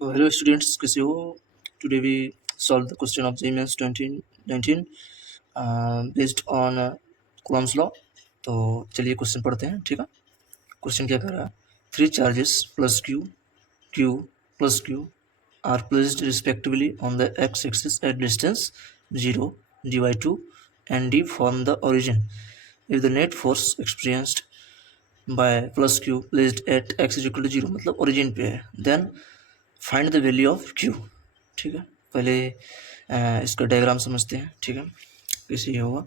तो hello students, कैसे हो? Today we solve the question of JEE Mains 2019 based on Coulomb's law. तो चलिए क्वेश्चन पढ़ते हैं। ठीक है, क्वेश्चन क्या कर रहा है? 3 charges plus Q Q plus Q R placed respectively on the x axis at distance 0 d/2 and d from the origin. If the net force experienced by plus q placed at x is equal to 0, मतलब origin पे है, then find the value of q. ठीक है, पहले इसका diagram समझते हैं। ठीक है, कैसे ये होगा?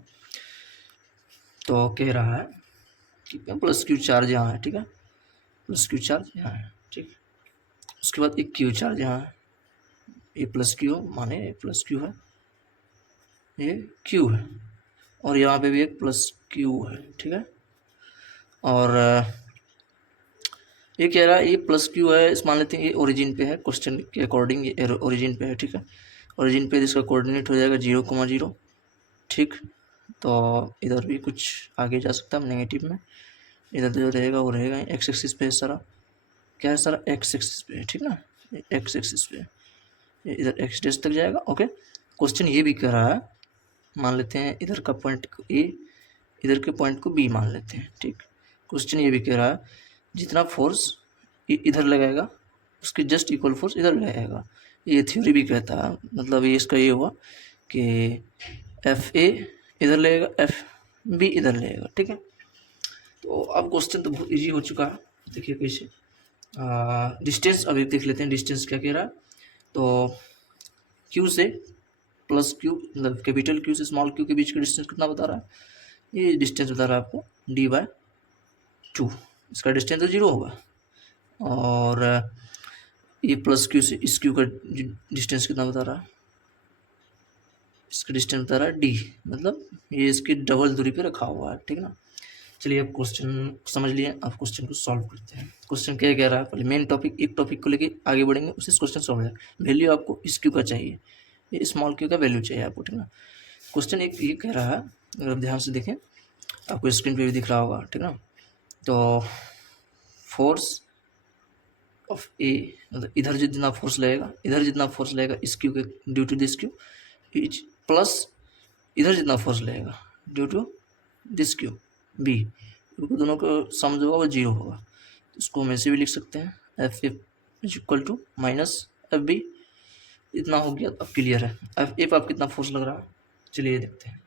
तो कह रहा है कि प्लस क्यू चार्ज यहाँ है। ठीक है, प्लस क्यू चार्ज यहाँ है। ठीक, उसके बाद एक क्यू चार्ज यहाँ है। ये प्लस क्यू माने प्लस क्यू है, ये क्यू है, और यहाँ पे भी एक प्लस क्यू है। ठीक है, और ये कह रहा है ये प्लस क्यू है, इस मान लेते हैं ये ओरिजिन पे है। क्वेश्चन के अकॉर्डिंग ये ओरिजिन पे है। ठीक है, ओरिजिन पे इसका कोऑर्डिनेट हो जाएगा 0,0। ठीक, तो इधर भी कुछ आगे जा सकता है नेगेटिव में। इधर जो रहेगा वो रहेगा एक्स एक्सिस पे है सारा। क्या है सारा? एक्स एक्सिस पे है। ठीक ना, एक्स एक्सिस पे इधर एक्स डेस तक जाएगा। ओके, क्वेश्चन ये भी कह रहा है, मान लेते हैं इधर का पॉइंट को ए, इधर के पॉइंट को बी मान लेते हैं। ठीक, क्वेश्चन ये भी कह रहा है जितना फोर्स इधर लगाएगा उसके जस्ट इक्वल फोर्स इधर लगाएगा। ये थ्योरी भी कहता है, मतलब ये इसका ये हुआ कि एफ ए इधर लगेगा, एफ बी इधर लगेगा। ठीक है, तो अब क्वेश्चन तो बहुत इजी हो चुका है। देखिए कैसे, डिस्टेंस अभी देख लेते हैं। डिस्टेंस क्या कह रहा है? तो क्यू से प्लस क्यू, मतलब कैपिटल क्यू से स्मॉल क्यू के बीच का डिस्टेंस कितना बता रहा है? ये डिस्टेंस बता रहा है आपको d/2। इसका डिस्टेंस तो 0 होगा, और ये प्लस क्यू से इस क्यू का डिस्टेंस कितना बता रहा है? इसका डिस्टेंस बता रहा है d, मतलब ये इसकी डबल दूरी पे रखा हुआ है। ठीक है ना, चलिए अब क्वेश्चन समझ लिए, अब क्वेश्चन को सॉल्व करते हैं। क्वेश्चन क्या कह रहा है? पहले मेन टॉपिक, एक टॉपिक को लेके आगे बढ़ेंगे, उससे क्वेश्चन सॉल्व है। वैल्यू आपको इस क्यू का चाहिए, ये स्मॉल क्यू का वैल्यू चाहिए आपको। ठीक है ना, क्वेश्चन एक ये कह रहा है, अगर ध्यान से देखें आपको स्क्रीन पे भी दिख रहा होगा। ठीक है ना, तो फोर्स ऑफ ए, मतलब इधर जितना फोर्स लगेगा, इधर जितना फोर्स लगेगा इस क्यू के due to this q, plus इधर जितना फोर्स लगेगा due to this q b, क्योंकि दोनों का सम जो होगा वो 0 होगा। तो इसको हम ऐसे भी लिख सकते हैं, F A is equal to minus F B. इतना हो गया, अब क्लियर है। एफ ए पर आप कितना फोर्स लग रहा है, चलिए देखते हैं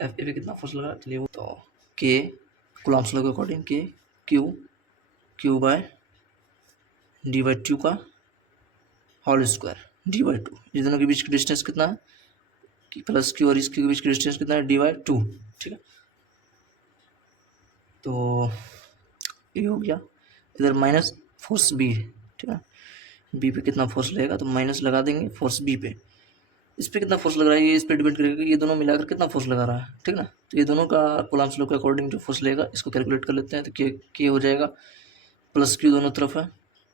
एफ ए पे कितना फोर्स लग रहा है। चलिए वो तो के कूलम्ब्स लॉ के अकॉर्डिंग के क्यू बाय d/2 का होल स्क्वायर d/2। ये दोनों के बीच का डिस्टेंस कितना है कि प्लस क्यू और इस क्यू के बीच का डिस्टेंस कितना है? d/2। ठीक है, तो ये हो गया। इधर माइनस फोर्स बी है। ठीक है, बी पे कितना फोर्स लगेगा तो माइनस लगा देंगे फोर्स बी पे। इस पे कितना फोर्स लग रहा है ये इस पे डिपेंड करेगा कि ये दोनों मिलाकर कितना फोर्स लगा रहा है। ठीक ना, तो ये दोनों का कूलम्ब्स लॉ के अकॉर्डिंग जो फोर्स लगेगा इसको कैलकुलेट कर लेते हैं। तो के हो जाएगा प्लस क्यू दोनों तरफ है,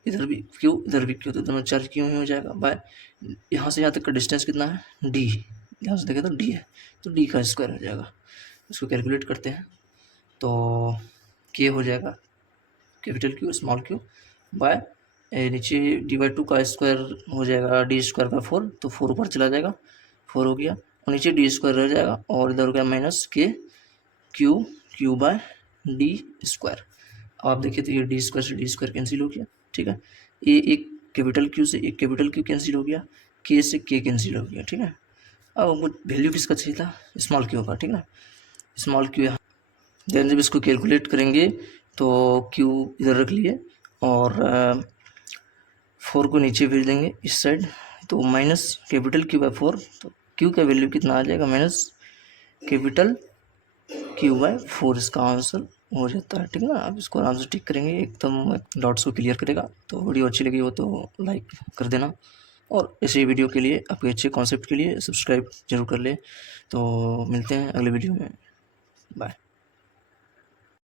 इधर भी क्यू इधर भी क्यू, तो दोनों चार्ज क्यू ही हो जाएगा बाय यहाँ से यहाँ तक का डिस्टेंस कितना है? डी। यहाँ से देखें तो डी है, तो डी का स्क्वायर हो जाएगा। इसको कैलकुलेट करते हैं तो के हो जाएगा capital q small q by नीचे d/2 का स्क्वायर हो जाएगा d²/4, तो 4 ऊपर चला जाएगा, 4 हो गया, और नीचे d² रह जाएगा, और इधर हो गया माइनस के क्यू बाय d²। अब आप देखिए तो ये d² से d² कैंसिल हो गया। ठीक है, ये एक कैपिटल क्यू से एक कैपिटल क्यू कैंसिल हो गया, के से के कैंसिल हो गया। ठीक है, अब हमको वैल्यू किसका चाहिए था? स्मॉल क्यू का। ठीक है, स्मॉल क्यू यहाँ, देन जब इसको कैलकुलेट करेंगे तो क्यू इधर रख लिए और 4 को नीचे भेज देंगे इस साइड, तो माइनस कैपिटल क्यू/4, तो क्यू का वैल्यू कितना आ जाएगा? माइनस कैपिटल क्यू/4, इसका आंसर हो जाता है। ठीक है ना, आप इसको आराम से टिक करेंगे, एकदम डॉट्स को क्लियर करेगा। तो वीडियो अच्छी लगी हो तो लाइक कर देना, और ऐसे वीडियो के लिए, आपके अच्छे कॉन्सेप्ट के लिए सब्सक्राइब जरूर कर ले। तो मिलते हैं अगले वीडियो में, बाय।